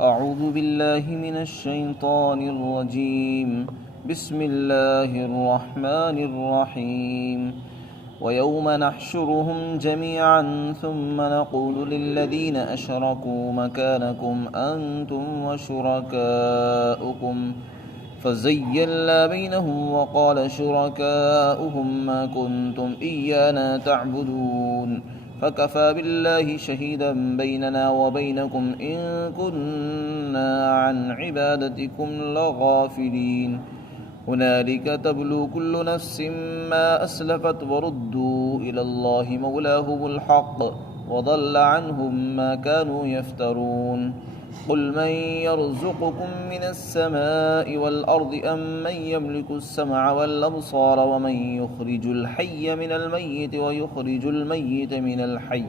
أعوذ بالله من الشيطان الرجيم. بسم الله الرحمن الرحيم. ويوم نحشرهم جميعا ثم نقول للذين أشركوا مكانكم أنتم وشركاؤكم فزيّلنا بينهم وقال شركاؤهم ما كنتم إيانا تعبدون فكفى بالله شهيدا بيننا وبينكم إن كنا عن عبادتكم لغافلين هنالك تبلو كل نفس ما أسلفت وردوا إلى الله مولاهم الحق وضل عنهم ما كانوا يفترون قل من يرزقكم من السماء والأرض أم من يملك السمع والأبصار ومن يخرج الحي من الميت ويخرج الميت من الحي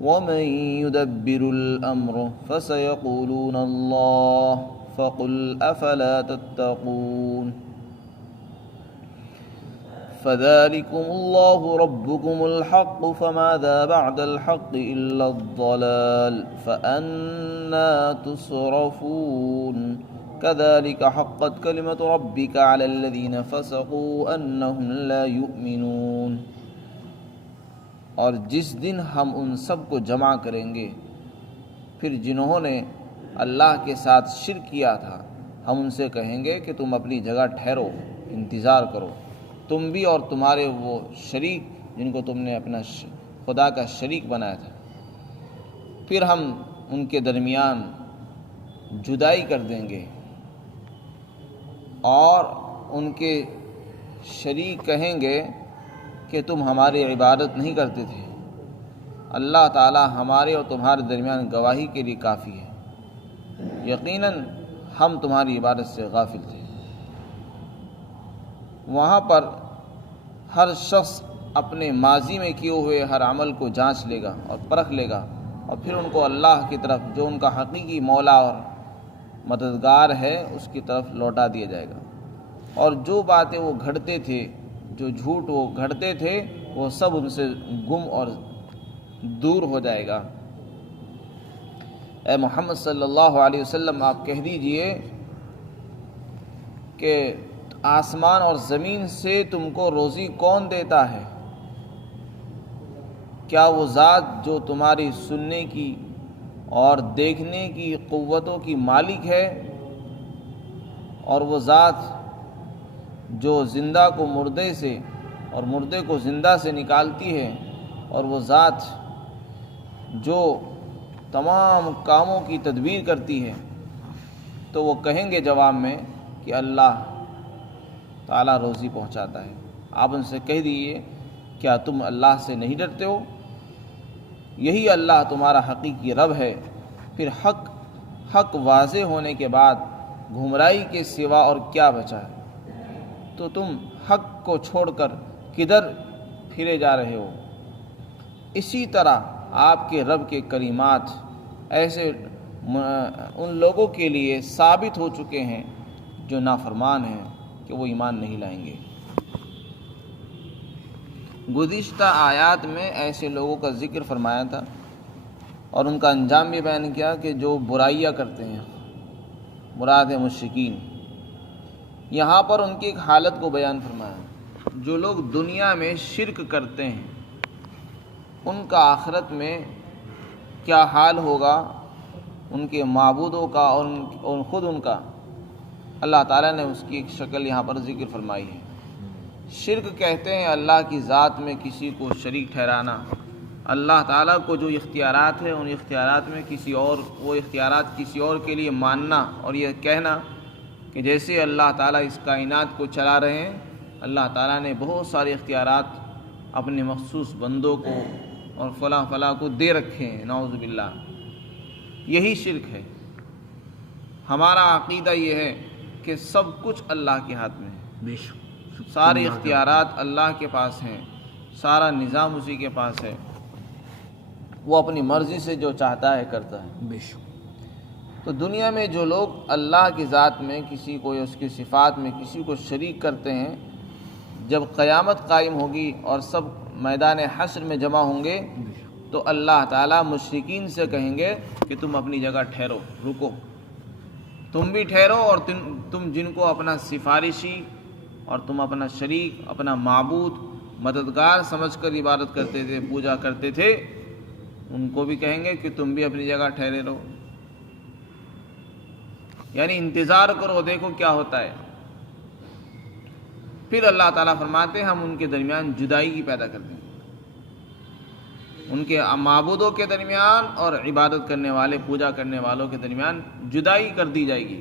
ومن يدبر الأمر فسيقولون الله فقل أفلا تتقون فذلكم الله ربكم الحق فماذا بعد الحق إلا الضلال فأنى تصرفون كذلك حقت كلمة ربك على الذين فسقوا أنهم لا يؤمنون. اور جس دن ہم ان سب کو جمع کریں گے پھر جنہوں نے اللہ کے ساتھ شرک کیا تھا ہم ان سے کہیں گے کہ تم اپنی جگہ ٹھہرو، انتظار کرو، تم بھی اور تمہارے وہ شریک جن کو تم نے اپنا خدا کا شریک بنایا تھا. پھر ہم ان کے درمیان جدائی کر دیں گے اور ان کے شریک کہیں گے کہ تم ہماری عبادت نہیں کرتے تھے. اللہ تعالی ہمارے اور تمہارے درمیان گواہی کے لیے کافی ہے، یقیناً ہم تمہاری عبادت سے غافل تھے. وہاں پر ہر شخص اپنے ماضی میں کیے ہوئے ہر عمل کو جانچ لے گا اور پرکھ لے گا اور پھر ان کو اللہ کی طرف جو ان کا حقیقی مولا اور مددگار ہے اس کی طرف لوٹا دیا جائے گا. اور جو باتیں وہ گھڑتے تھے، جو جھوٹ وہ گھڑتے تھے، وہ سب ان سے گم اور دور ہو جائے گا. اے محمد صلی اللہ علیہ وسلم آپ کہہ دیجئے کہ آسمان اور زمین سے تم کو روزی کون دیتا ہے؟ کیا وہ ذات جو تمہاری سننے کی اور دیکھنے کی قوتوں کی مالک ہے، اور وہ ذات جو زندہ کو مردے سے اور مردے کو زندہ سے نکالتی ہے، اور وہ ذات جو تمام کاموں کی تدبیر کرتی ہے؟ تو وہ کہیں گے جواب میں کہ اللہ تعالیٰ روزی پہنچاتا ہے. آپ ان سے کہہ دیجئے کیا تم اللہ سے نہیں ڈرتے ہو؟ یہی اللہ تمہارا حقیقی رب ہے. پھر حق واضح ہونے کے بعد گمراہی کے سوا اور کیا بچا ہے؟ تو تم حق کو چھوڑ کر کدھر پھرے جا رہے ہو؟ اسی طرح آپ کے رب کے کلمات ایسے ان لوگوں کے لیے ثابت ہو چکے ہیں جو نافرمان ہیں کہ وہ ایمان نہیں لائیں گے. گزشتہ آیات میں ایسے لوگوں کا ذکر فرمایا تھا اور ان کا انجام بھی بیان کیا کہ جو برائیاں کرتے ہیں، مراد ہے مشرکین. یہاں پر ان کی ایک حالت کو بیان فرمایا. جو لوگ دنیا میں شرک کرتے ہیں ان کا آخرت میں کیا حال ہوگا، ان کے معبودوں کا اور خود ان کا. اللہ تعالیٰ نے اس کی ایک شکل یہاں پر ذکر فرمائی ہے. شرک کہتے ہیں اللہ کی ذات میں کسی کو شریک ٹھہرانا. اللہ تعالیٰ کو جو اختیارات ہیں ان اختیارات میں وہ اختیارات کسی اور کے لیے ماننا اور یہ کہنا کہ جیسے اللہ تعالیٰ اس کائنات کو چلا رہے ہیں، اللہ تعالیٰ نے بہت سارے اختیارات اپنے مخصوص بندوں کو اور فلاں کو دے رکھے ہیں. نعوذ باللہ، یہی شرک ہے. ہمارا عقیدہ یہ ہے کہ سب کچھ اللہ کے ہاتھ میں ہے، سارے اختیارات اللہ کے پاس ہیں، سارا نظام اسی کے پاس ہے. وہ اپنی مرضی سے جو چاہتا ہے کرتا ہے. تو دنیا میں جو لوگ اللہ کی ذات میں کسی کو یا اس کی صفات میں کسی کو شریک کرتے ہیں، جب قیامت قائم ہوگی اور سب میدان حشر میں جمع ہوں گے تو تو اللہ تعالیٰ مشرکین سے کہیں گے کہ تم اپنی جگہ ٹھہرو، رکو، تم بھی ٹھہرو، اور تم جن کو اپنا سفارشی اور تم اپنا شریک، اپنا معبود، مددگار سمجھ کر عبادت کرتے تھے، پوجا کرتے تھے، ان کو بھی کہیں گے کہ تم بھی اپنی جگہ ٹھہرے رہو، یعنی انتظار کرو، دیکھو کیا ہوتا ہے۔ پھر اللہ تعالیٰ فرماتے ہیں ہم ان کے درمیان جدائی کی پیدا کر دیں گے، ان کے معبودوں کے درمیان اور عبادت کرنے والے، پوجا کرنے والوں کے درمیان جدائی کر دی جائے گی۔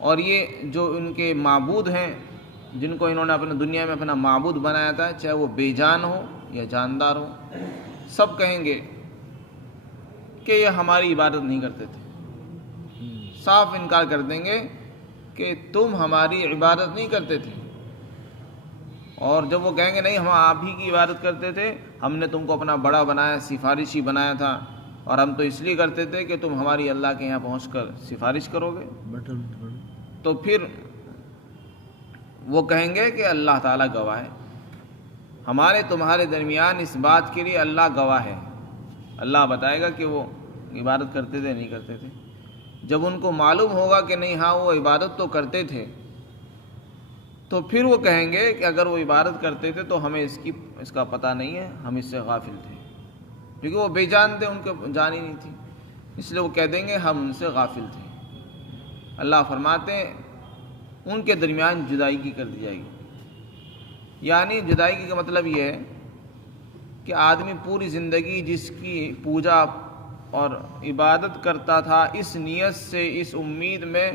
اور یہ جو ان کے معبود ہیں، جن کو انہوں نے اپنے دنیا میں اپنا معبود بنایا تھا، چاہے وہ بے جان ہو یا جاندار ہو، سب کہیں گے کہ یہ ہماری عبادت نہیں کرتے تھے، صاف انکار کر دیں گے کہ تم ہماری عبادت نہیں کرتے تھے۔ اور جب وہ کہیں گے نہیں، ہم آپ ہی کی عبادت کرتے تھے، ہم نے تم کو اپنا بڑا بنایا، سفارشی بنایا تھا، اور ہم تو اس لیے کرتے تھے کہ تم ہماری اللہ کے یہاں پہنچ کر سفارش کرو گے، تو پھر وہ کہیں گے کہ اللہ تعالیٰ گواہ ہے، ہمارے تمہارے درمیان اس بات کے لیے اللہ گواہ ہے۔ اللہ بتائے گا کہ وہ عبادت کرتے تھے نہیں کرتے تھے۔ جب ان کو معلوم ہوگا کہ نہیں، ہاں وہ عبادت تو کرتے تھے، تو پھر وہ کہیں گے کہ اگر وہ عبادت کرتے تھے تو ہمیں اس کا پتہ نہیں ہے، ہم اس سے غافل تھے، کیونکہ وہ بے جان تھے، ان کو جان ہی نہیں تھی، اس لیے وہ کہہ دیں گے ہم ان سے غافل تھے۔ اللہ فرماتے ہیں ان کے درمیان جدائی کی کر دی جائے گی، یعنی جدائی کی کا مطلب یہ ہے کہ آدمی پوری زندگی جس کی پوجا اور عبادت کرتا تھا اس نیت سے، اس امید میں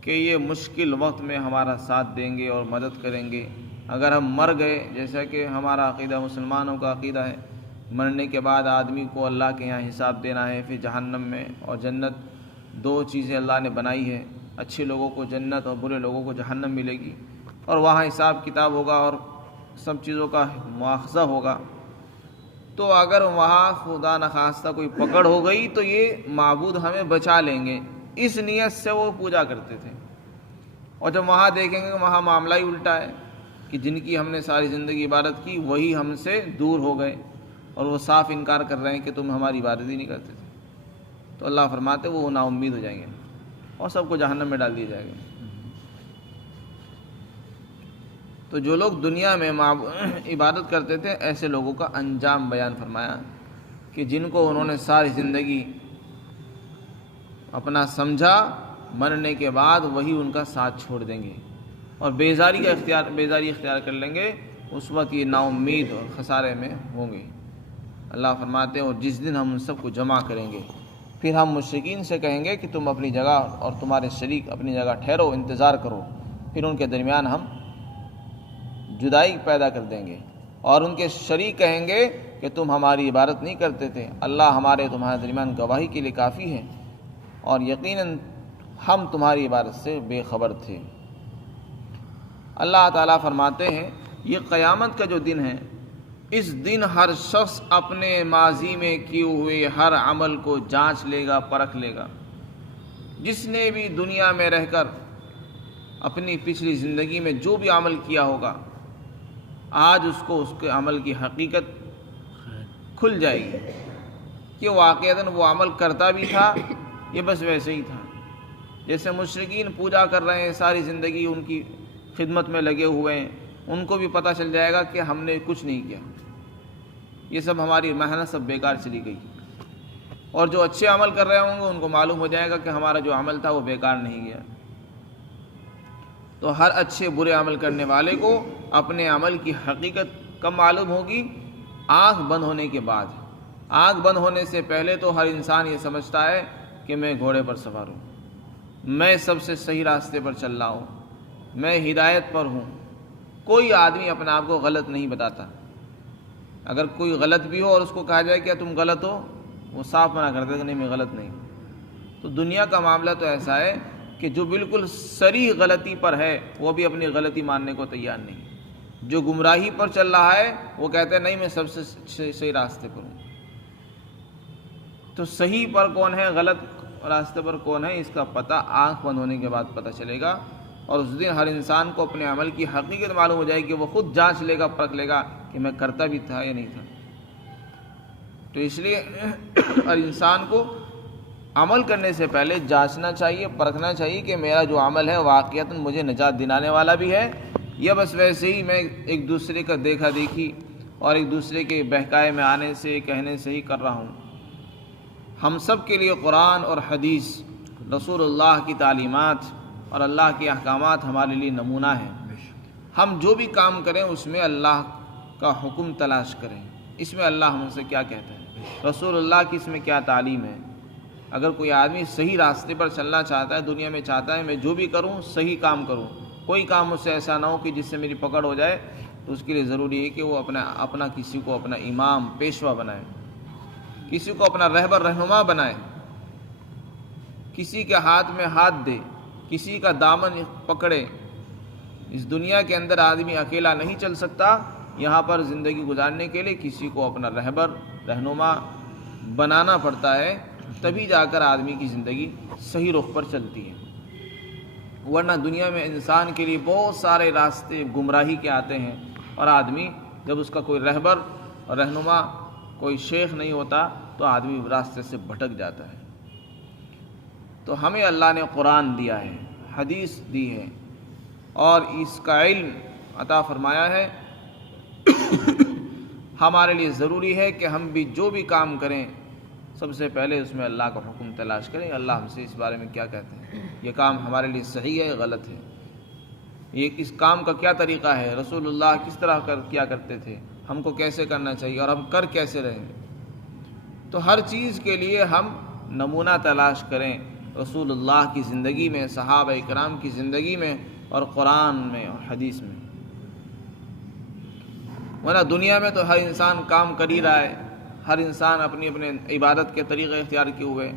کہ یہ مشکل وقت میں ہمارا ساتھ دیں گے اور مدد کریں گے، اگر ہم مر گئے، جیسا کہ ہمارا عقیدہ، مسلمانوں کا عقیدہ ہے، مرنے کے بعد آدمی کو اللہ کے یہاں حساب دینا ہے، پھر جہنم میں اور جنت، دو چیزیں اللہ نے بنائی ہے، اچھے لوگوں کو جنت اور برے لوگوں کو جہنم ملے گی، اور وہاں حساب کتاب ہوگا اور سب چیزوں کا مواخذہ ہوگا۔ تو اگر وہاں خدا نخواستہ کوئی پکڑ ہو گئی تو یہ معبود ہمیں بچا لیں گے، اس نیت سے وہ پوجا کرتے تھے۔ اور جب وہاں دیکھیں گے کہ وہاں معاملہ ہی الٹا ہے کہ جن کی ہم نے ساری زندگی عبادت کی وہی ہم سے دور ہو گئے، اور وہ صاف انکار کر رہے ہیں کہ تم ہماری عبادت ہی نہیں کرتے تھے، تو اللہ فرماتے وہ نا امید ہو جائیں گے اور سب کو جہنم میں ڈال دیا جائے گا۔ تو جو لوگ دنیا میں عبادت کرتے تھے، ایسے لوگوں کا انجام بیان فرمایا کہ جن کو انہوں نے ساری زندگی اپنا سمجھا، مرنے کے بعد وہی ان کا ساتھ چھوڑ دیں گے اور بیزاری اختیار کر لیں گے، اس وقت یہ نا امید اور خسارے میں ہوں گے۔ اللہ فرماتے ہیں اور جس دن ہم ان سب کو جمع کریں گے، پھر ہم مشرکین سے کہیں گے کہ تم اپنی جگہ اور تمہارے شریک اپنی جگہ ٹھہرو، انتظار کرو، پھر ان کے درمیان ہم جدائی پیدا کر دیں گے، اور ان کے شریک کہیں گے کہ تم ہماری عبادت نہیں کرتے تھے، اللہ ہمارے تمہارے درمیان گواہی کے لیے کافی ہے، اور یقیناً ہم تمہاری عبادت سے بے خبر تھے۔ اللہ تعالیٰ فرماتے ہیں یہ قیامت کا جو دن ہے، اس دن ہر شخص اپنے ماضی میں کیے ہوئے ہر عمل کو جانچ لے گا، پرکھ لے گا۔ جس نے بھی دنیا میں رہ کر اپنی پچھلی زندگی میں جو بھی عمل کیا ہوگا، آج اس کو اس کے عمل کی حقیقت کھل جائے گی کہ واقعتاً وہ عمل کرتا بھی تھا، یہ بس ویسے ہی تھا۔ جیسے مشرکین پوجا کر رہے ہیں، ساری زندگی ان کی خدمت میں لگے ہوئے ہیں، ان کو بھی پتہ چل جائے گا کہ ہم نے کچھ نہیں کیا، یہ سب ہماری محنت سب بیکار چلی گئی۔ اور جو اچھے عمل کر رہے ہوں گے ان کو معلوم ہو جائے گا کہ ہمارا جو عمل تھا وہ بیکار نہیں گیا۔ تو ہر اچھے برے عمل کرنے والے کو اپنے عمل کی حقیقت کب معلوم ہوگی؟ آنکھ بند ہونے کے بعد۔ آنکھ بند ہونے سے پہلے تو ہر انسان یہ سمجھتا ہے کہ میں گھوڑے پر سوار ہوں، میں سب سے صحیح راستے پر چل رہا ہوں، میں ہدایت پر ہوں۔ کوئی آدمی اپنے آپ کو غلط نہیں بتاتا۔ اگر کوئی غلط بھی ہو اور اس کو کہا جائے کہ تم غلط ہو، وہ صاف منع کر دے کہ نہیں میں غلط نہیں۔ تو دنیا کا معاملہ تو ایسا ہے کہ جو بالکل صریح غلطی پر ہے وہ بھی اپنی غلطی ماننے کو تیار نہیں، جو گمراہی پر چل رہا ہے وہ کہتا ہے نہیں میں سب سے صحیح راستے پر ہوں۔ تو صحیح پر کون ہے، غلط راستے پر کون ہے، اس کا پتہ آنکھ بند ہونے کے بعد پتہ چلے گا، اور اس دن ہر انسان کو اپنے عمل کی حقیقت معلوم ہو جائے گی، وہ خود جانچ لے گا، پرکھ لے گا کہ میں کرتا بھی تھا یا نہیں تھا۔ تو اس لیے ہر انسان کو عمل کرنے سے پہلے جانچنا چاہیے، پرکھنا چاہیے کہ میرا جو عمل ہے واقعتاً مجھے نجات دلانے والا بھی ہے، یا بس ویسے ہی میں ایک دوسرے کا دیکھا دیکھی اور ایک دوسرے کے بہکائے میں آنے سے کہنے سے ہی کر رہا ہوں۔ ہم سب کے لیے قرآن اور حدیث، رسول اللہ کی تعلیمات اور اللہ کے احکامات ہمارے لیے نمونہ ہیں۔ ہم جو بھی کام کریں اس میں اللہ کا حکم تلاش کریں، اس میں اللہ ہم سے کیا کہتا ہے، رسول اللہ کی اس میں کیا تعلیم ہے۔ اگر کوئی آدمی صحیح راستے پر چلنا چاہتا ہے، دنیا میں چاہتا ہے میں جو بھی کروں صحیح کام کروں، کوئی کام مجھ سے ایسا نہ ہو کہ جس سے میری پکڑ ہو جائے، تو اس کے لیے ضروری ہے کہ وہ اپنا کسی کو اپنا امام پیشوا بنائے، کسی کو اپنا رہبر رہنما بنائے، کسی کے ہاتھ میں ہاتھ دے، کسی کا دامن پکڑے۔ اس دنیا کے اندر آدمی اکیلا نہیں چل سکتا، یہاں پر زندگی گزارنے کے لیے کسی کو اپنا رہبر رہنما بنانا پڑتا ہے، تبھی جا کر آدمی کی زندگی صحیح رخ پر چلتی ہے۔ ورنہ دنیا میں انسان کے لیے بہت سارے راستے گمراہی کے آتے ہیں، اور آدمی جب اس کا کوئی رہبر اور رہنما کوئی شیخ نہیں ہوتا تو آدمی راستے سے بھٹک جاتا ہے۔ تو ہمیں اللہ نے قرآن دیا ہے، حدیث دی ہے، اور اس کا علم عطا فرمایا ہے۔ ہمارے لیے ضروری ہے کہ ہم بھی جو بھی کام کریں سب سے پہلے اس میں اللہ کا حکم تلاش کریں، اللہ ہم سے اس بارے میں کیا کہتے ہیں، یہ کام ہمارے لیے صحیح ہے غلط ہے، یہ اس کام کا کیا طریقہ ہے، رسول اللہ کس طرح کیا کرتے تھے، ہم کو کیسے کرنا چاہیے اور ہم کر کیسے رہیں گے۔ تو ہر چیز کے لیے ہم نمونہ تلاش کریں رسول اللہ کی زندگی میں، صحابہ کرام کی زندگی میں، اور قرآن میں اور حدیث میں۔ ورنہ دنیا میں تو ہر انسان کام کر ہی رہا ہے، ہر انسان اپنی اپنے عبادت کے طریقے اختیار کیے ہوئے،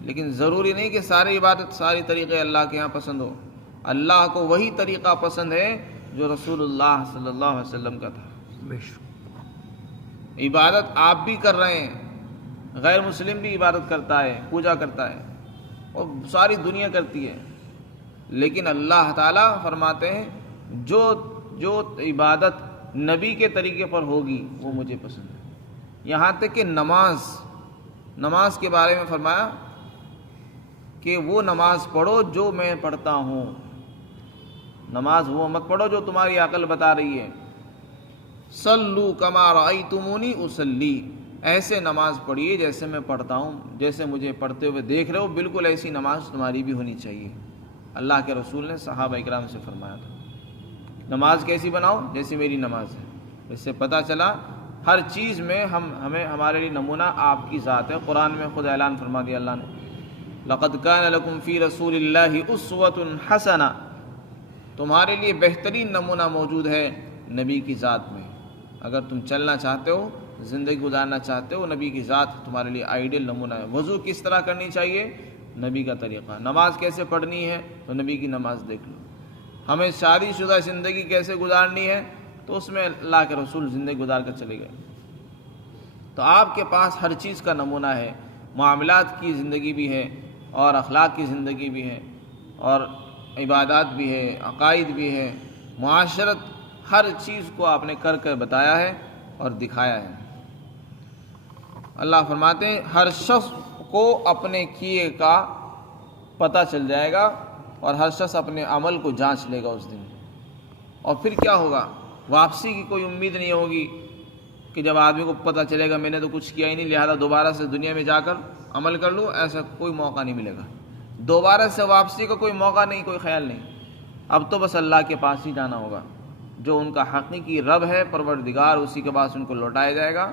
لیکن ضروری نہیں کہ ساری عبادت ساری طریقے اللہ کے ہاں پسند ہو۔ اللہ کو وہی طریقہ پسند ہے جو رسول اللہ صلی اللہ علیہ وسلم کا تھا۔ عبادت آپ بھی کر رہے ہیں، غیر مسلم بھی عبادت کرتا ہے، پوجا کرتا ہے، اور ساری دنیا کرتی ہے، لیکن اللہ تعالیٰ فرماتے ہیں جو عبادت نبی کے طریقے پر ہوگی وہ مجھے پسند ہے۔ یہاں تک کہ نماز کے بارے میں فرمایا کہ وہ نماز پڑھو جو میں پڑھتا ہوں، نماز وہ مت پڑھو جو تمہاری عقل بتا رہی ہے۔ صلو کما رأیتمونی اصلی، ایسے نماز پڑھیے جیسے میں پڑھتا ہوں، جیسے مجھے پڑھتے ہوئے دیکھ رہے ہو، بالکل ایسی نماز تمہاری بھی ہونی چاہیے۔ اللہ کے رسول نے صحابہ اکرام سے فرمایا تھا نماز کیسی بناؤ، جیسی میری نماز ہے۔ اس سے پتہ چلا ہر چیز میں ہمارے لیے نمونہ آپ کی ذات ہے۔ قرآن میں خود اعلان فرما دیا اللہ نے، لقد کان لکم فی رسول اللہ اسوۃ حسنہ، تمہارے لیے بہترین نمونہ موجود ہے نبی کی ذات میں۔ اگر تم چلنا چاہتے ہو، زندگی گزارنا چاہتے ہو، نبی کی ذات تمہارے لیے آئیڈیل نمونہ ہے۔ وضو کس طرح کرنی چاہیے، نبی کا طریقہ۔ نماز کیسے پڑھنی ہے تو نبی کی نماز دیکھ لو۔ ہمیں شادی شدہ زندگی کیسے گزارنی ہے تو اس میں اللہ کے رسول زندگی گزار کر چلے گئے۔ تو آپ کے پاس ہر چیز کا نمونہ ہے، معاملات کی زندگی بھی ہے، اور اخلاق کی زندگی بھی ہے، اور عبادات بھی ہے، عقائد بھی ہے، معاشرت، ہر چیز کو آپ نے کر کے بتایا ہے اور دکھایا ہے۔ اللہ فرماتے ہیں ہر شخص کو اپنے کیے کا پتہ چل جائے گا، اور ہر شخص اپنے عمل کو جانچ لے گا اس دن، اور پھر کیا ہوگا، واپسی کی کوئی امید نہیں ہوگی کہ جب آدمی کو پتہ چلے گا میں نے تو کچھ کیا ہی نہیں، لہذا دوبارہ سے دنیا میں جا کر عمل کر لوں، ایسا کوئی موقع نہیں ملے گا۔ دوبارہ سے واپسی کا کوئی موقع نہیں، کوئی خیال نہیں۔ اب تو بس اللہ کے پاس ہی جانا ہوگا، جو ان کا حقیقی رب ہے پروردگار، اسی کے پاس ان کو لوٹایا جائے گا۔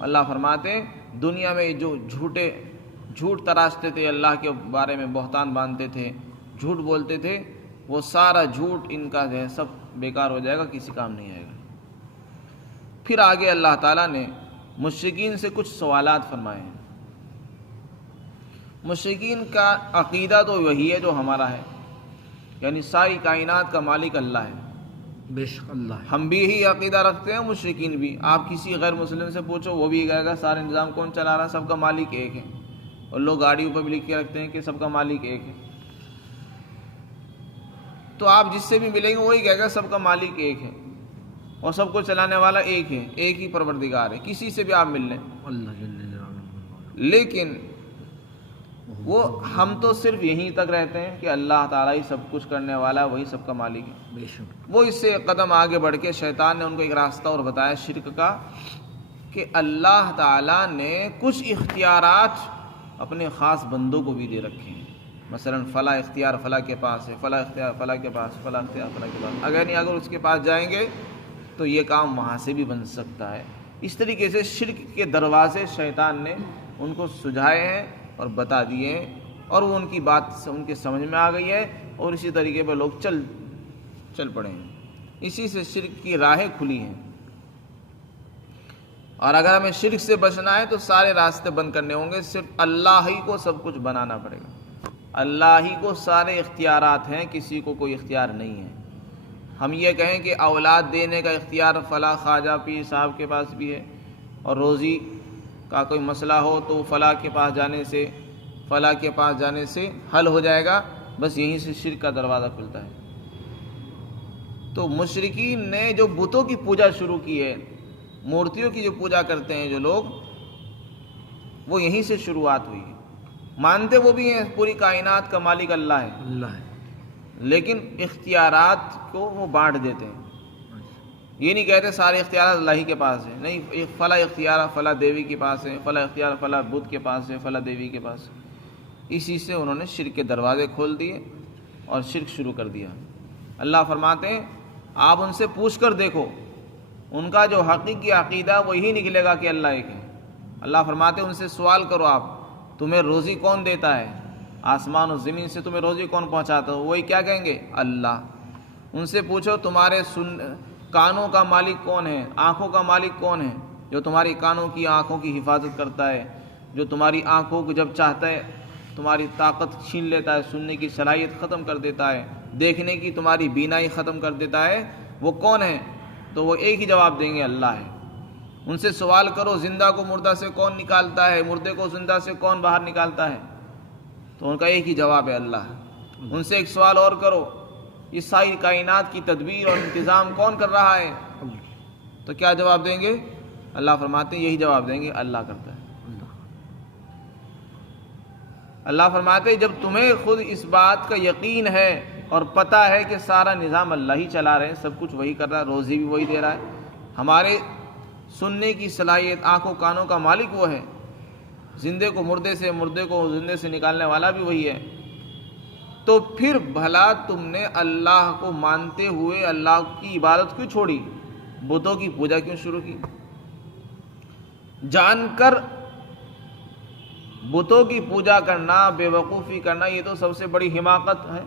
اللہ فرماتے ہیں دنیا میں جو جھوٹ تراشتے تھے، اللہ کے بارے میں بہتان باندھتے تھے، جھوٹ بولتے تھے، وہ سارا جھوٹ ان کا جو ہے سب بیکار ہو جائے گا، کسی کام نہیں آئے گا۔ پھر آگے اللہ تعالیٰ نے مشرکین سے کچھ سوالات فرمائے ہیں۔ مشرکین کا عقیدہ تو وہی ہے جو ہمارا ہے، یعنی ساری کائنات کا مالک اللہ ہے۔ بے شک اللہ، ہم بھی یہی عقیدہ رکھتے ہیں، مشرکین بھی۔ آپ کسی غیر مسلم سے پوچھو، وہ بھی کہے گا سارا نظام کون چلا رہا ہے، سب کا مالک ایک ہے۔ اور لوگ گاڑیوں پر بھی لکھ کے رکھتے ہیں کہ سب کا مالک ایک ہے۔ تو آپ جس سے بھی ملیں گے وہی کہے گا سب کا مالک ایک ہے، اور سب کو چلانے والا ایک ہے، ایک ہی پروردگار ہے۔ کسی سے بھی آپ مل لیں، اللہ جل جلالہ، لیکن وہ ہم تو صرف یہیں تک رہتے ہیں کہ اللہ تعالیٰ ہی سب کچھ کرنے والا ہے، وہی سب کا مالک ہے۔ بے شک وہ اس سے ایک قدم آگے بڑھ کے شیطان نے ان کو ایک راستہ اور بتایا شرک کا، کہ اللہ تعالیٰ نے کچھ اختیارات اپنے خاص بندوں کو بھی دے رکھے ہیں۔ مثلا فلاں اختیار فلاں کے پاس ہے، فلاں اختیار فلاں کے پاس، فلاں اختیار فلاں کے پاس، اگر اس کے پاس جائیں گے تو یہ کام وہاں سے بھی بن سکتا ہے۔ اس طریقے سے شرک کے دروازے شیطان نے ان کو سجھائے ہیں اور بتا دیے ہیں، اور وہ ان کی بات ان کے سمجھ میں آ گئی ہے، اور اسی طریقے پہ لوگ چل پڑے ہیں۔ اسی سے شرک کی راہیں کھلی ہیں، اور اگر ہمیں شرک سے بچنا ہے تو سارے راستے بند کرنے ہوں گے، صرف اللہ ہی کو سب کچھ بنانا پڑے گا۔ اللہ ہی کو سارے اختیارات ہیں، کسی کو کوئی اختیار نہیں ہے۔ ہم یہ کہیں کہ اولاد دینے کا اختیار فلاں خواجہ پیر صاحب کے پاس بھی ہے، اور روزی کا کوئی مسئلہ ہو تو فلاں کے پاس جانے سے حل ہو جائے گا، بس یہیں سے شرک کا دروازہ کھلتا ہے۔ تو مشرکین نے جو بتوں کی پوجا شروع کی ہے، مورتیوں کی جو پوجا کرتے ہیں جو لوگ، وہ یہیں سے شروعات ہوئی ہے۔ مانتے وہ بھی ہیں پوری کائنات کا مالک اللہ ہے، اللہ ہے۔ لیکن اختیارات کو وہ بانٹ دیتے ہیں۔ یہ نہیں کہتے سارے اختیارات اللہ ہی کے پاس ہیں، نہیں، فلاں اختیار فلاں دیوی کے پاس ہے، فلاں اختیار فلاں بدھ کے پاس ہے، فلاں دیوی کے پاس۔ اسی سے انہوں نے شرک کے دروازے کھول دیے اور شرک شروع کر دیا۔ اللہ فرماتے ہیں آپ ان سے پوچھ کر دیکھو، ان کا جو حقیقی عقیدہ وہی نکلے گا کہ اللہ ایک ہے۔ اللہ فرماتے ہیں ان سے سوال کرو آپ، تمہیں روزی کون دیتا ہے؟ آسمان و زمین سے تمہیں روزی کون پہنچاتا ہے؟ وہی کیا کہیں گے؟ اللہ۔ ان سے پوچھو تمہارے کانوں کا مالک کون ہے؟ آنکھوں کا مالک کون ہے؟ جو تمہاری کانوں کی آنکھوں کی حفاظت کرتا ہے، جو تمہاری آنکھوں کو جب چاہتا ہے تمہاری طاقت چھین لیتا ہے، سننے کی صلاحیت ختم کر دیتا ہے، دیکھنے کی تمہاری بینائی ختم کر دیتا ہے، وہ کون ہے؟ تو وہ ایک ہی جواب دیں گے، اللہ ہے۔ ان سے سوال کرو زندہ کو مردہ سے کون نکالتا ہے، مردے کو زندہ سے کون باہر نکالتا ہے؟ تو ان کا ایک ہی جواب ہے، اللہ ہے۔ ان سے ایک سوال اور کرو، یہ ساری کائنات کی تدبیر اور انتظام کون کر رہا ہے؟ تو کیا جواب دیں گے؟ اللہ فرماتے ہیں یہی جواب دیں گے، اللہ کرتا ہے۔ اللہ فرماتے ہیں جب تمہیں خود اس بات کا یقین ہے اور پتہ ہے کہ سارا نظام اللہ ہی چلا رہے ہیں، سب کچھ وہی کر رہا ہے، روزی بھی وہی دے رہا ہے، ہمارے سننے کی صلاحیت، آنکھوں کانوں کا مالک وہ ہے، زندے کو مردے سے، مردے کو زندے سے نکالنے والا بھی وہی ہے، تو پھر بھلا تم نے اللہ کو مانتے ہوئے اللہ کی عبادت کیوں چھوڑی؟ بتوں کی پوجا کیوں شروع کی؟ جان کر بتوں کی پوجا کرنا، بے وقوفی کرنا، یہ تو سب سے بڑی حماقت ہے۔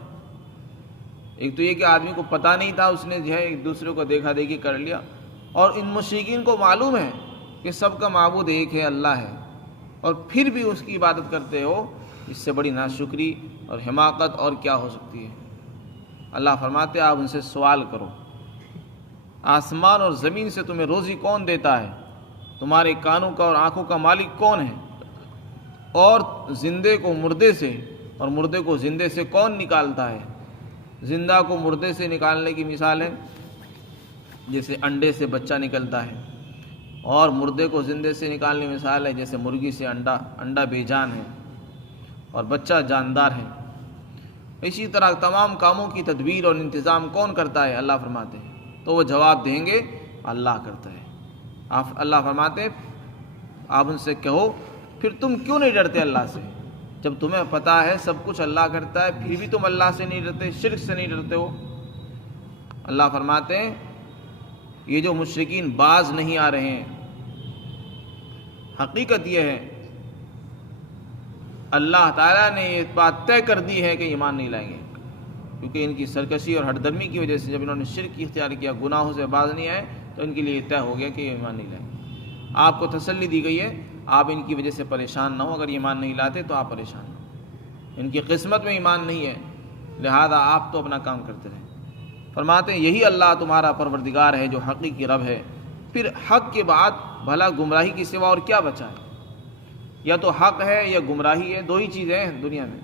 ایک تو یہ کہ آدمی کو پتہ نہیں تھا، اس نے جو ہے ایک دوسرے کو دیکھا دیکھی کر لیا، اور ان مشرکین کو معلوم ہے کہ سب کا معبود ایک ہے، اللہ ہے، اور پھر بھی اس کی عبادت کرتے ہو، اس سے بڑی ناشکری اور حماقت اور کیا ہو سکتی ہے؟ اللہ فرماتے ہیں آپ ان سے سوال کرو، آسمان اور زمین سے تمہیں روزی کون دیتا ہے؟ تمہارے کانوں کا اور آنکھوں کا مالک کون ہے؟ اور زندے کو مردے سے اور مردے کو زندے سے کون نکالتا ہے؟ زندہ کو مردے سے نکالنے کی مثال ہے جیسے انڈے سے بچہ نکلتا ہے، اور مردے کو زندے سے نکالنے کی مثال ہے جیسے مرغی سے انڈا بے جان ہے اور بچہ جاندار ہے۔ اسی طرح تمام کاموں کی تدبیر اور انتظام کون کرتا ہے؟ اللہ فرماتے ہیں، تو وہ جواب دیں گے اللہ کرتا ہے۔ اللہ فرماتے ہیں آپ ان سے کہو پھر تم کیوں نہیں ڈرتے اللہ سے؟ جب تمہیں پتہ ہے سب کچھ اللہ کرتا ہے، پھر بھی تم اللہ سے نہیں ڈرتے، شرک سے نہیں ڈرتے ہو۔ اللہ فرماتے ہیں یہ جو مشرکین باز نہیں آ رہے ہیں، حقیقت یہ ہے اللہ تعالیٰ نے یہ بات طے کر دی ہے کہ ایمان نہیں لائیں گے، کیونکہ ان کی سرکشی اور ہٹ درمی کی وجہ سے جب انہوں نے شرک کی اختیار کیا، گناہوں سے باز نہیں آئے، تو ان کے لیے طے ہو گیا کہ یہ ایمان نہیں لائیں گے۔ آپ کو تسلی دی گئی ہے، آپ ان کی وجہ سے پریشان نہ ہو، اگر ایمان نہیں لاتے تو آپ پریشان ہو، ان کی قسمت میں ایمان نہیں ہے، لہذا آپ تو اپنا کام کرتے رہیں۔ فرماتے ہیں یہی اللہ تمہارا پروردگار ہے جو حقیقی رب ہے، پھر حق کے بعد بھلا گمراہی کے سوا اور کیا بچا ہے؟ یا تو حق ہے یا گمراہی ہے، دو ہی چیزیں ہیں دنیا میں،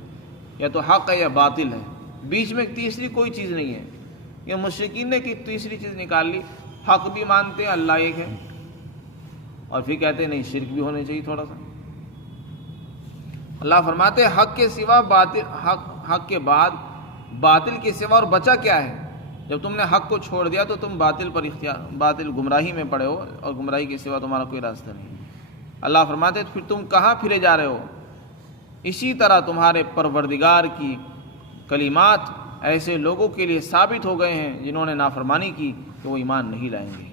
یا تو حق ہے یا باطل ہے، بیچ میں تیسری کوئی چیز نہیں ہے۔ یہ مشرکین نے کی تیسری چیز نکال لی، حق بھی مانتے ہیں اللہ ایک ہے، اور پھر کہتے ہیں نہیں شرک بھی ہونے چاہیے تھوڑا سا، اللہ فرماتے ہیں حق کے سوا باطل، حق کے بعد باطل کے سوا اور بچا کیا ہے؟ جب تم نے حق کو چھوڑ دیا تو تم باطل پر باطل گمراہی میں پڑے ہو، اور گمراہی کے سوا تمہارا کوئی راستہ نہیں۔ اللہ فرماتے ہیں پھر تم کہاں پھرے جا رہے ہو؟ اسی طرح تمہارے پروردگار کی کلمات ایسے لوگوں کے لیے ثابت ہو گئے ہیں جنہوں نے نافرمانی کی کہ وہ ایمان نہیں لائیں گے۔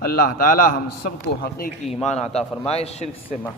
اللہ تعالی ہم سب کو حقیقی ایمان عطا فرمائے، شرک سے